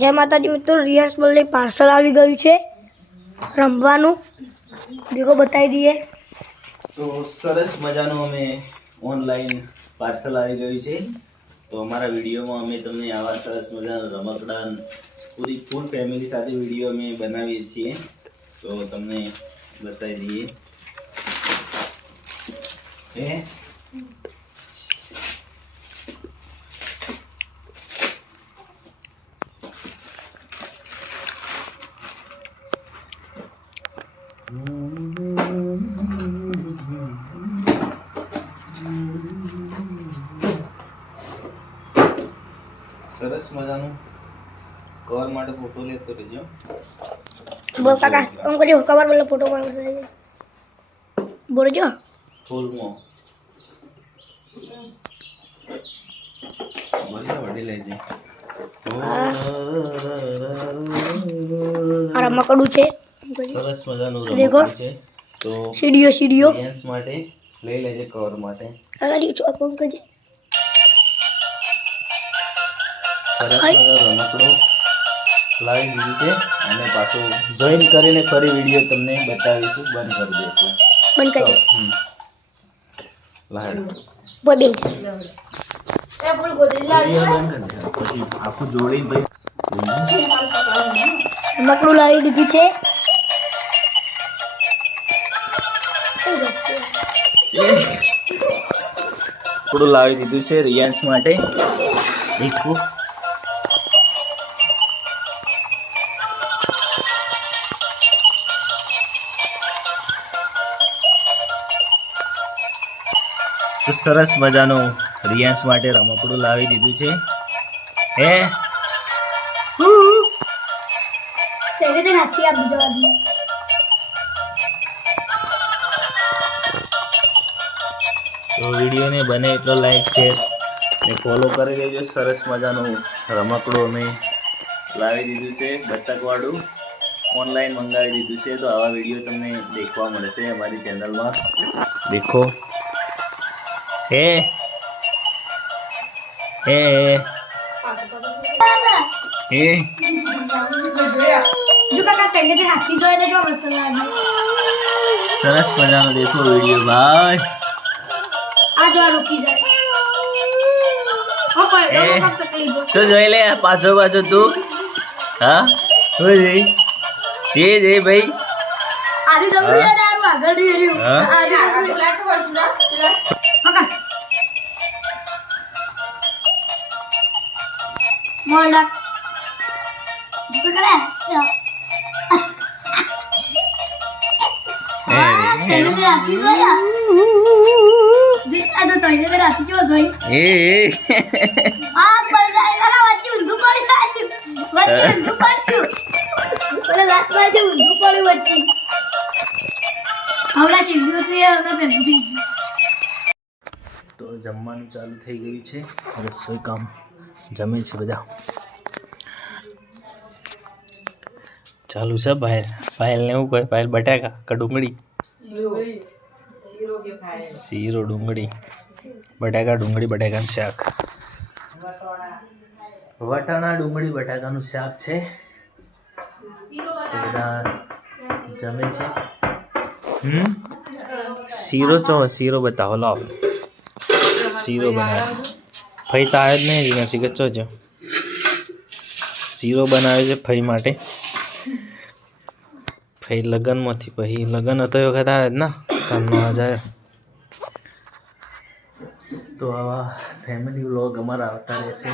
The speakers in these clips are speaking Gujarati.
જય માતાજી મિત્રો, રિયાસ બોલે પાર્સલ આવી ગયું છે રમવાનું, દેખો બતાવી દઈએ તો સરસ મજાનું અમે ઓનલાઈન પાર્સલ આવી ગયું છે। તો અમારા વિડીયોમાં અમે તમને આવા સરસ મજાના રમકડા પૂરી ફૂલ ફેમિલી સાથે વિડીયો અમે બનાવીએ છીએ। તો તમને બતાવી દઈએ સરસ મજાનું કવર માટે ફોટો લેતો રહેજો। બોલ કાકા, આમ કરી કવર બોલો ફોટો પાડો બોલજો ફૂલમાં બોલજો વડી લેજે। આ રમકડું છે, સરસ મજાનું દેખો રમકડું છે। તો સીડીઓ ગેમ્સ માટે લઈ લેજે કવર માટે। કાકા રી ચોપ કરજે। સરસ મજાનું રમકડું લાવી દીધું છે અને પાછું જોઈન કરીને ફરી વિડીયો તમને બતાવીશું। બંધ કરી દે એટલે બંધ કરી લાડ બોલ એ બોલ ગોદરી લાવી પછી આખું જોડીને રમકડું લાવી દીધું છે। થોડું લાવી દીધું છે રિયાન્સ માટે દેખો। તો સરસ મજાનું રિયાન્સ માટે રમકડું લાવી દીધું છે। હે તેને તે હાથી આપ જવા દી। તો વિડીયોને બને એટલો લાઈક શેર ને ફોલો કરી લેજો। સરસ મજાનું રમકડું અમે લાવી દીધું છે બતકવાળું, ઓનલાઈન મંગાવી દીધું છે। તો આવા વિડીયો તમને દેખવા મળશે અમારી ચેનલમાં। દેખો હે હે હે જો કાકા તેને તે હાથી જોઈને જો મસ્ત લાગે। સરસ મજાનો દેખો વિડીયો ભાઈ। આ જો રૂકી જાય ઓ કોઈ તકલીફ તો જોઈ લે પાછો પાછો તું। હા હોય જઈ જે ભાઈ આરી જબરી ડારું આગળ રહ્યું હા? આરી જબરી લાટ વળના કાકા મોંડા તો કરે તેને તે હાથી જોયા આ તો તઈને તે હાથી જો જોઈ એ આ બળદાયલા વચ્ચે ઊંધું પડી ગયું, વચ્ચે ઊંધું પડ્યું, ઓલા લાત બાજુ ઊંધું પડ્યું વચ્ચે। હમણાં સીધું હતું એ હવે પેલું થઈ ગયું। તો જમવાનું ચાલુ થઈ ગયું છે, રસોઈ કામ જમે છે બધા ચાલુ છે। ભાઈ ને એવું કહે ભાઈ બટાકા કે ડુંગળી શીરો ડુંગળી બટાકા ડુંગળી બટાકાનું શાક વટાણા ડુંગળી બટાકાનું શાક છે। બધા જમે છે। શીરો બતાવો લાવ શીરો બનાવે ફઈ તો આવ્યો જ નહીં રીના કચ્ચો જ શીરો બનાવે છે ફઈ માટે। ફઈ લગ્નમાંથી પછી લગ્ન હતો એ વખત આવે જ ના તમને જાય। તો આવા ફેમિલી વ્લોગ અમારા આવતા રહેશે।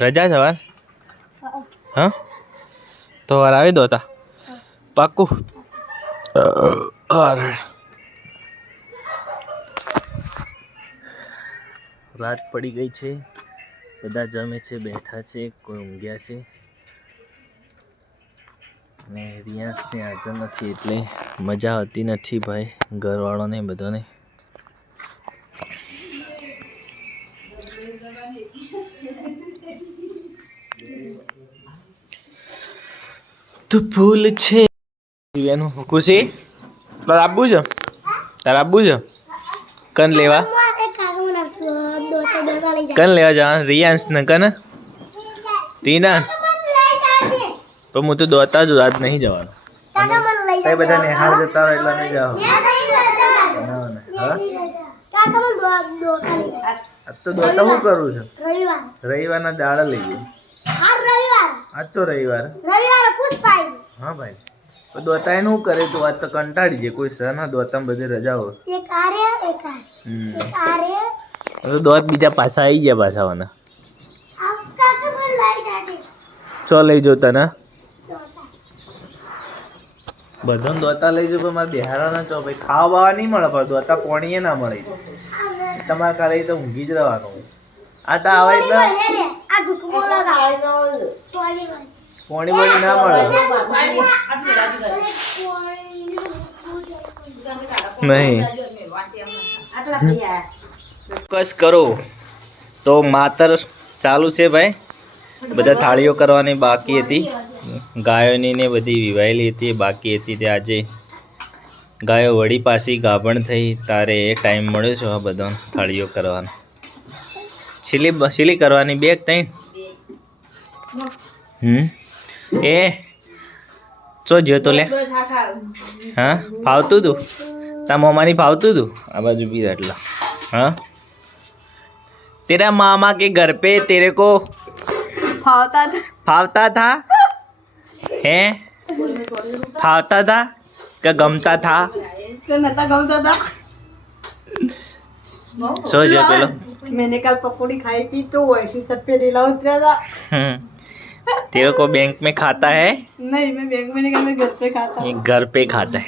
રજા છે વાર હા તો વાર આવી દો તા પાક્કું। રાત પડી ગઈ છે, બધા જમે છે, બેઠા છે, કોઈ ઊંઘ્યા છે ને રિયાન્સને હાજર નથી એટલે મજા આવતી નથી ભાઈ ઘરવાળોને બધાને। તો ફૂલ છે એનું ખુશી તારે આપવું છે કન લેવા કન લેવા જવાનું રિયાન્સ ને કન ટીના પણ હું તો દોતા જ આજ નહીં જવાનું કઈ બધા નિહાળ જતા રહો એટલે નહીં જાવ આજ તો દોતા હું કરું છું રવિવારના દાડા લઈ ગયો આજ તો રવિવાર હા ભાઈ તો દોતા એનું કરે તો આજ તો કંટાળી જાય કોઈ સર ના દોતામાં બધી રજા હોય તો દોત બીજા પાછા આવી ગયા પાછાવાના ચો લઈ જો તને બધાને દોતા લઈ જો પણ મારે બિહારવાના ચો ભાઈ ખાવા બાવા નહીં મળે પણ દોતા પોણીએ ના મળે તમારે કાલે તો ઊંઘી જ રહેવાનું આ તો આવે એટલે પોણી બોણી ના મળે નહીં ચોક્કસ કરો તો માતર ચાલુ છે ભાઈ બધા થાળીઓ કરવાની બાકી હતી ગાયોની ને બધી વિવાયેલી હતી બાકી હતી તે આજે ગાયો વળી પાછી ગાભણ થઈ તારે એ ટાઈમ મળ્યો છે આ બધો થાળીઓ કરવાનો છીલી કરવાની બેગ તઈ એ ચો જો તો લે હા ફાવતું તું તા મોમાની ફાવતું તું આ બાજુ બી એટલા हाँ तेरा मामा के घर पे तेरे को फावता था हैं फावता था क्या गमता था सो जो पेलो मैंने कल पकौड़ी खाई थी तो वैसे सब पे रीला उतरा था तेरे को बैंक में खाता है नहीं मैं बैंक में नहीं मैं घर पे खाता हूँ घर पे खाता है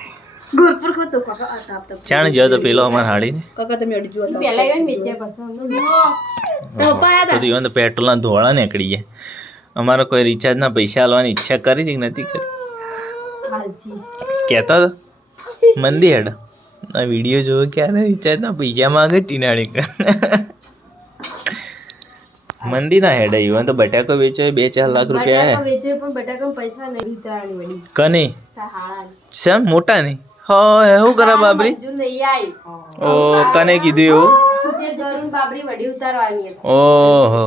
घर पर खातो काका आता आप तक चाण जो तो पेलो हमार हाड़ी ने काका તમે અડી જો પહેલા એને વેચ્યા પસંદ તો પાયા તો ઈવન તો પેટ્રોલ ના ધોળા નીકળી ગયા અમારો કોઈ રિચાર્જ ના પૈસા આલવાની ઈચ્છા કરી હતી કે નથી કરી હાલજી કહેતા તો મંદી હેડ આ વિડીયો જોવો ક્યારે રિચાર્જ ના પૈસા માંગે ટીનાડી મંદી ના હેડ ઈવન તો બટાકો વેચો 2-4 લાખ રૂપિયા હે વેચ્યો પણ બટાકા પૈસા નહીં ઉતરાણી વળી કની હાળા સમ મોટા નહીં હા એવું કરે બાબરી જો લઈ આવી ઓ કને કીધું એવું તે ગરુન બાબરી વડી ઉતારવાની હતી ઓહો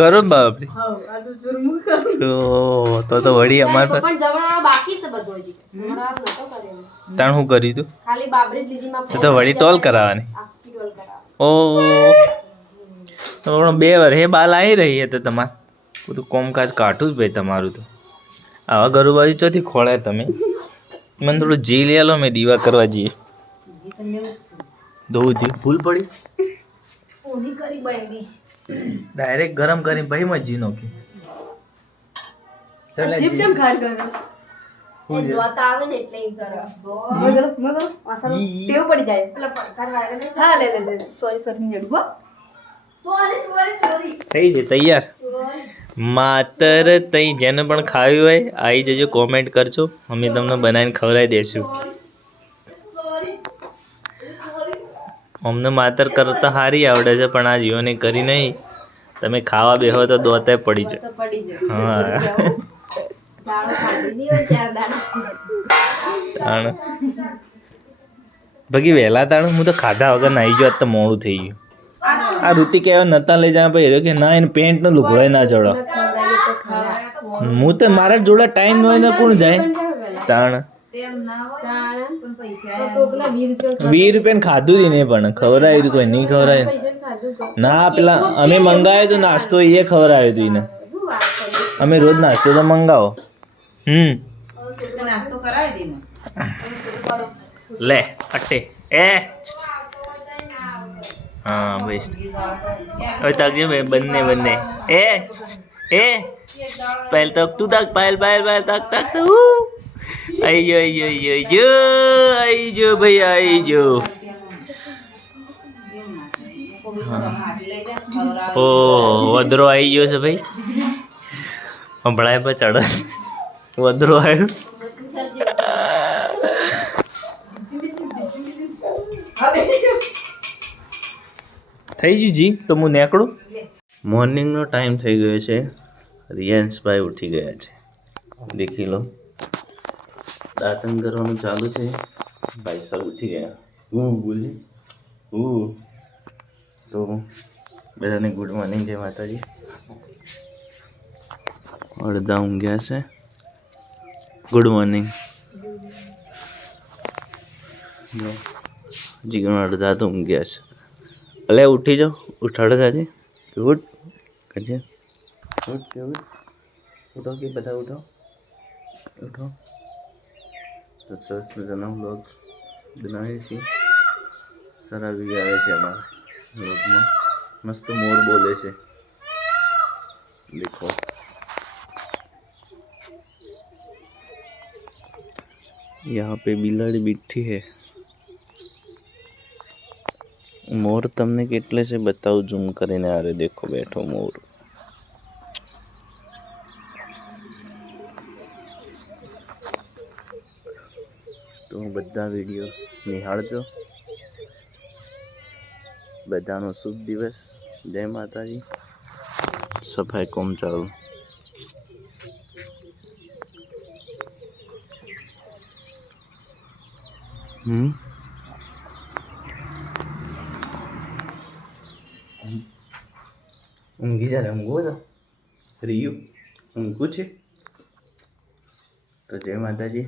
ગરમ બાબરી હા આ તો જુર્મ કર તો વડી અમાર પાસે પણ જમણવાનો બાકી છે બધો હજી જમણવાનો નતો કર્યો તાણ શું કર્યું તું ખાલી બાબરી જ લીધી માં તો વડી ટોલ કરાવવાની આખી ટોલ કરાવ ઓ તો 2 વાર હે બાલ આવી રહી હે તો તમાર પૂરું કોમકાજ કાઢું જ ભાઈ તમારું તો આવા ગરુ બાજુ ચોથી ખોળે તમે મને થોડું જી લઈ લો મેં દીવા કરવા જઈએ ધોવું થયું ભૂલ પડી ઓની કરી બની ડાયરેક્ટ ગરમ કરી ભાઈ માં જી નાખી ચાલ જીપ કેમ ખાર કરે એ દોત આવે ને એટલે ઈ કરો મગર આસા ટેવ પડી જાય એટલે પડકાર વાગે ને હા લે સોરી સોરી ની જડબો સોરી થઈ છે તૈયાર માતર તઈ જેને પણ ખાવી હોય આવી જજો કોમેન્ટ કરજો અમે તમને બનાવીને ખવડાવી દેશું અમને માતર કરતા સારી આવડે છે પણ આ જીવોને કરી નહીં તમે ખાવા બેહો તો દોતે પડી જાય તો પડી જાય હા દાડો ખાધી નહીં હોય 4 દાડા તાણ બાકી વહેલા તાણ હું તો ખાધા વગર નાઈ ગયો આજ તો મોડું થઈ ગયું આ ઋતિ કહેવા નતા લઈ જવા ભાઈ કે ના એને પેન્ટ નો લુગડો ના ચડો હું તો મારા જોડે ટાઈમ ન હોય ને કોણ જાય તાણ 20 રૂપિયા ખાધું જ ને પણ ખવડાવ્યું હતું કોઈ નહીં ખવડાવ્યું ના પેલા અમે મંગાવ્યો તો નાસ્તો એ ખવડાવ્યો હતું એને અમે રોજ નાસ્તો તો મંગાવો નાસ્તો કરાવી દે લે અટ્ટે એ હા બેસ્ટ હવે તાકજો બંને એ પહેલ તક તું તક પહેલ તક તો આઈ જો ભાઈ આઈ જો ઓ વદરો આવી ગયો છે ભાઈ હમણાં પર ચડે વદરો આવ્યો થઈ ગયું જી તો હું નીકળું મોર્નિંગનો ટાઈમ થઈ ગયો છે રિયાન્સભાઈ ઉઠી ગયા છે દેખી લો દાંતન કરવાનું ચાલુ છે ભાઈ સાહેબ ઉઠી ગયા બોલે તો બધાને ગુડ મોર્નિંગ જય માતાજી. અડધા ઊંઘ્યા છે. Good morning. જીગણ અડધા તો ઊંઘ્યા છે. અલે ઉઠી જાઓ, ઉઠાડો દાદી. ઉઠ કજે ઉઠ કે ઉઠો કે બધા ઉઠો ઉઠો. તો સરસ મજાનો વ્લોગ બનાવીએ છીએ. સારા વ્યૂ આવે છે અમારા વ્લોગમાં. મસ્ત મોર બોલે છે દેખો. यहाँ पे बिलाड़ी बैठी है. मोर તમને કેટલે છે બતાવું ઝૂમ કરીને. આરે દેખો બેઠો મોર. તો બધા વિડીયો નિહાળજો. બધાનો શુભ દિવસ. જય માતાજી. સફાઈ કોમ ચાલુ. ઊંઘી જા. ઊંઘો તો રીયું ઊંઘું છે. તો જય માતાજી.